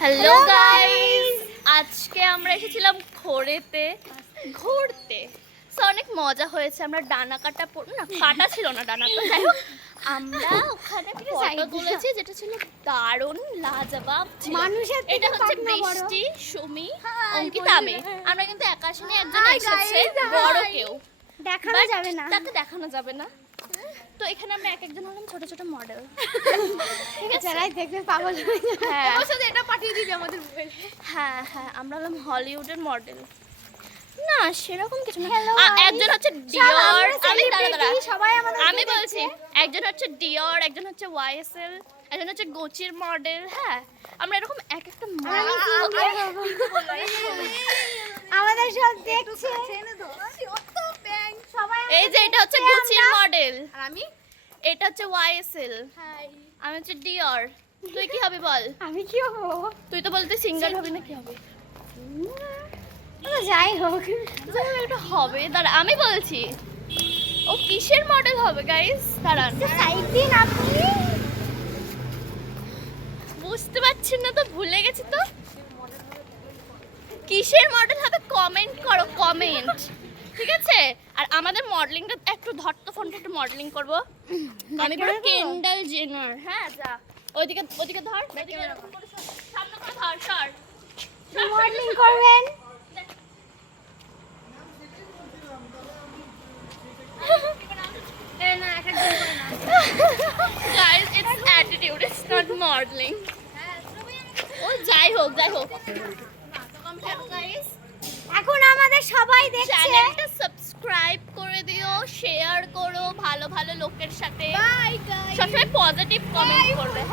Hello guys আজকে আমরা এসেছিলাম ঘোরেতে। ঘুরতে? তো অনেক মজা হয়েছে। আমরা ডানা কাটা না কাটা ছিল না ডানা হোক আমরা ওখানে ফটো তুলেছি যেটা ছিল দারুণ লাজবাব মানুষের এটা হচ্ছে বৃষ্টি সুমি অঙ্কিতা আমি আমরা কিন্তু একা একজন এসেছে বড় কেউ। দেখানো যাবে না। তাকে দেখানো যাবে না। তো এখানে আমরা এক একজন হলাম ছোট ছোট মডেল ঠিক আছে? যারাই দেখবে পাগল হয়ে। হ্যাঁ। এটা পাঠিয়ে দিবি আমাদের মোবাইলে হ্যাঁ হ্যাঁ আমরা হলাম হলিউডের মডেল না সেরকম কিছু না। একজন হচ্ছে ডিওর আমি দাঁড়া দাঁড়া। celebrity, সবাই আমাদের আমি বলছি একজন হচ্ছে ডিওর একজন হচ্ছে ওয়াইএসএল একজন হচ্ছে গোচির মডেল হ্যাঁ? আমরা এরকম এক একটা আমি আমাদের সব দেখছে। এই যে এটা হচ্ছে গোচির মডেল আর আমি? এটা হচ্ছে ওয়াইএসএল আমি হচ্ছে ডিওর তুই কি হবে বল? আমি কি হব? তুই তো বলতে সিঙ্গেল হবি না কি হবে? যাই হোক। যাই হোক, একটা হবে। দাঁড়া আমি বলছি ও কিসের মডেল হবে গাইস দাঁড়ান। সাইড দিন আপনি বুঝতে পারছেন না তো ভুলে গেছি তো। কিসের মডেল হবে? কমেন্ট করো কমেন্ট ঠিক আছে? আর আমাদের মডেলিংটা একটু ধর তো ফোনটা একটু মডেলিং করব। আমি পুরো? কেন্ডাল জেনার হ্যাঁ যা। ওইদিকে ওইদিকে ধর। সামনে করে ধর সর। মডেলিং করবেন? মডেলিং ও যাই হোক যাই হোক। এখন আমাদের সবাই দেখছে। চ্যানেলটা সাবস্ক্রাইব করে দিও শেয়ার করো ভালো ভালো লোকের সাথে। সবসময় পজিটিভ কমেন্ট করবে।